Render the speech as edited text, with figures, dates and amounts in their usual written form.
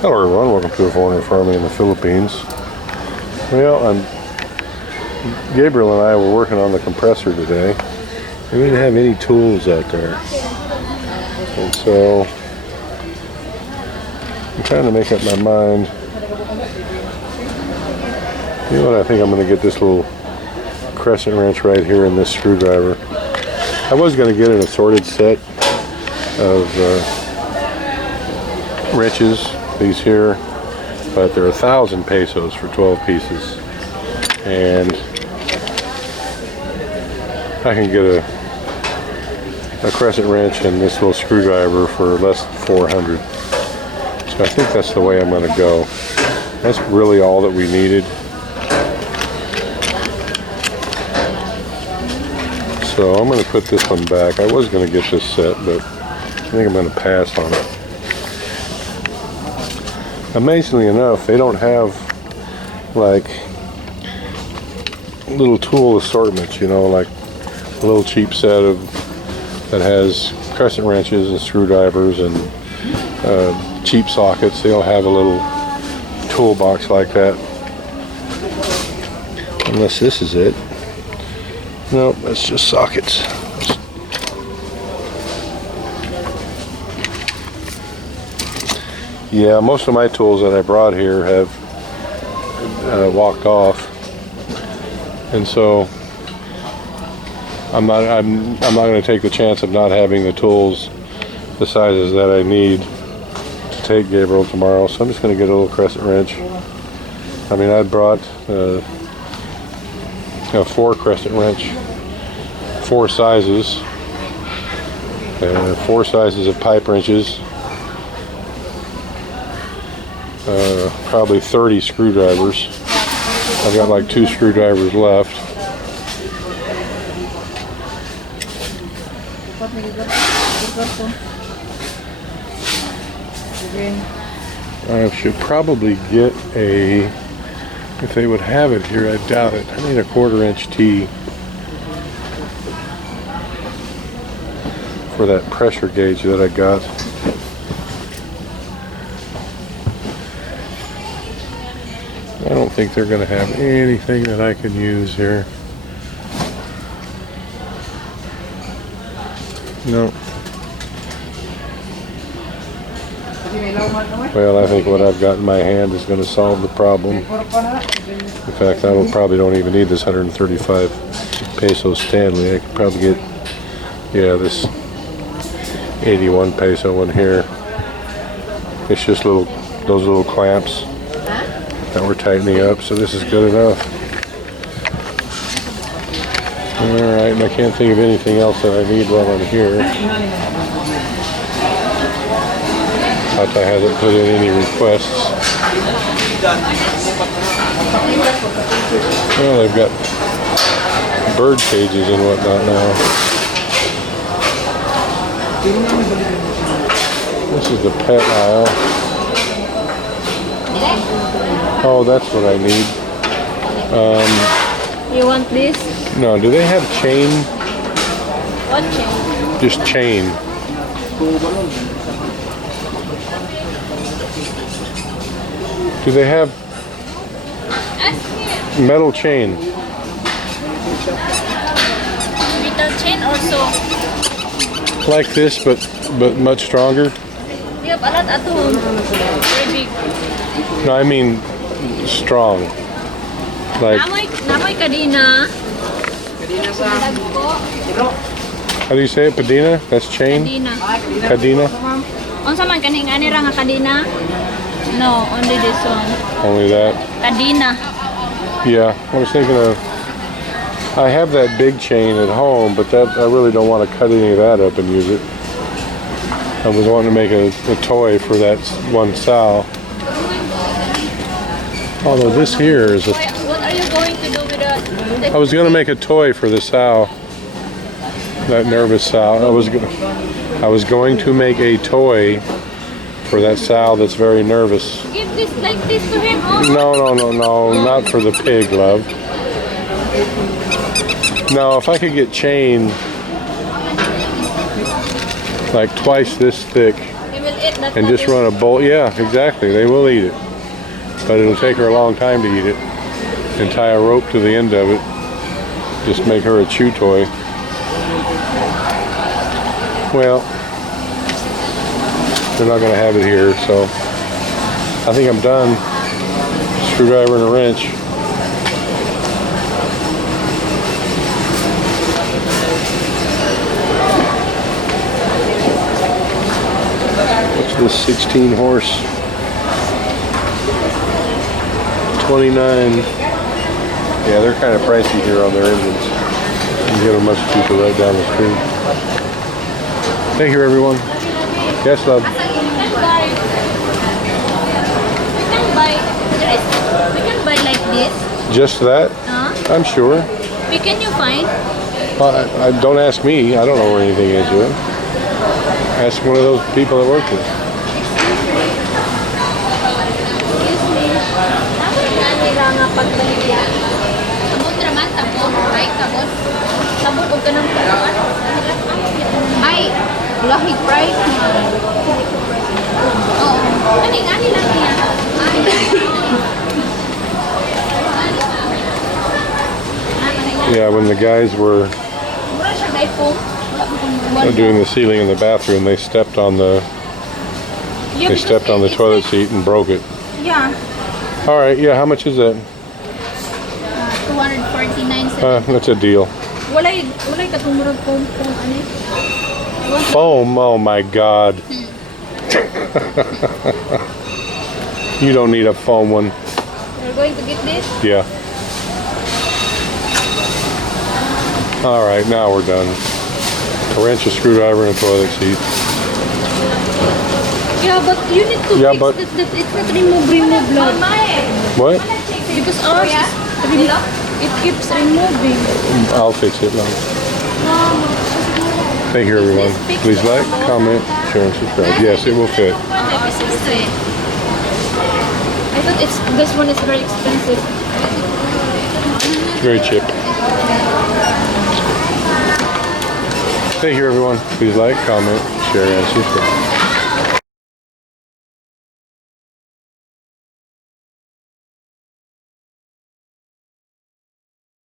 Hello everyone, welcome to Avonia Farming in the Philippines. Well, Gabriel and I were working on the compressor today. We didn't have any tools out there. And so, I'm trying to make up my mind. You know what, I think I'm going to get this little crescent wrench right here and this screwdriver. I was going to get an assorted set of wrenches, these here, but they're 1,000 pesos for 12 pieces. And I can get a crescent wrench and this little screwdriver for less than 400. So I think that's the way I'm going to go. That's really all that we needed. So I'm going to put this one back. I was going to get this set, but I think I'm going to pass on it. Amazingly enough, they don't have like little tool assortments, you know, like a little cheap set that has crescent wrenches and screwdrivers and cheap sockets. They don't have a little toolbox like that. Unless this is it. Nope, that's just sockets. Yeah, most of my tools that I brought here have walked off, and so I'm not going to take the chance of not having the tools, the sizes that I need to take Gabriel tomorrow. So I'm just going to get a little crescent wrench. I mean, I brought a 4 crescent wrench, 4 sizes, 4 sizes of pipe wrenches. Probably 30 screwdrivers. I've got like 2 screwdrivers left. I should probably get if they would have it here, I doubt it. I need a 1/4 inch T for that pressure gauge that I got. I don't think they're going to have anything that I can use here. No. Well, I think what I've got in my hand is going to solve the problem. In fact, I probably don't even need this 135 peso Stanley. I could probably get, yeah, this 81 peso one here. It's just those little clamps that we're tightening up, so this is good enough. Alright, and I can't think of anything else that I need while I'm here. Tata hasn't put in any requests. Well, they've got bird cages and whatnot now. This is the pet aisle. Oh, that's what I need. You want this? No, do they have chain? What chain? Just chain. Do they have metal chain? Metal chain also. Like this, but much stronger? We have a lot at home. Very big. No, I mean strong. Like, Namoy kadina. how do you say it? Padina? That's chain? Kadina. Kadina? Unsa man kaning ani ra nga kadina? No, only this one. Only that? Kadina. Yeah, I was thinking of, I have that big chain at home, but I really don't want to cut any of that up and use it. I was wanting to make a toy for that one sow. Although this here is What are you going to do with that? I was going to make a toy for the sow. That nervous sow. I was going to make a toy for that sow that's very nervous. Give this like this to him. Oh. No, not for the pig, love. No, if I could get chain like twice this thick. You They will eat that. and just run a bolt. Yeah, exactly. They will eat it, but it'll take her a long time to eat it. And tie a rope to the end of it. Just make her a chew toy. Well, they're not going to have it here, so I think I'm done. Screwdriver and a wrench. What's this 16 horse? 29. Yeah, they're kind of pricey here on their engines. You can get them much cheaper right down the street. Thank you, everyone. Yes, love. We can buy like this. Just that? Huh? I'm sure. We can you find? Don't ask me. I don't know where anything is yet. Ask one of those people that work here. Excuse me. Ano nga pagbaligya? Sabot naman, sabot. Ay, sabot. Sabot o ka ng pagkakan. Ay, lahig price. Oo. Ani lang niya. Ay. Yeah, when the guys were Mura siya na iPhone. doing the ceiling in the bathroom, they stepped on the toilet seat and broke it. Yeah. All right, yeah. How much is that? 249. That's a deal. Walay katong phone ani. Foam. Oh my God. You don't need a foam one. You're going to get this? Yeah. All right, now we're done. A wrench, a screwdriver, and a toilet seat. Yeah, but you need to Yeah, fix but- that it's not remove blood. What? Because ours it keeps removing. I'll fix it now. Thank you, everyone. Please like, comment, share, and subscribe. Yes, it will fit. I thought this one is very expensive. Very cheap. Thank you, everyone. Please like, comment, share, and subscribe.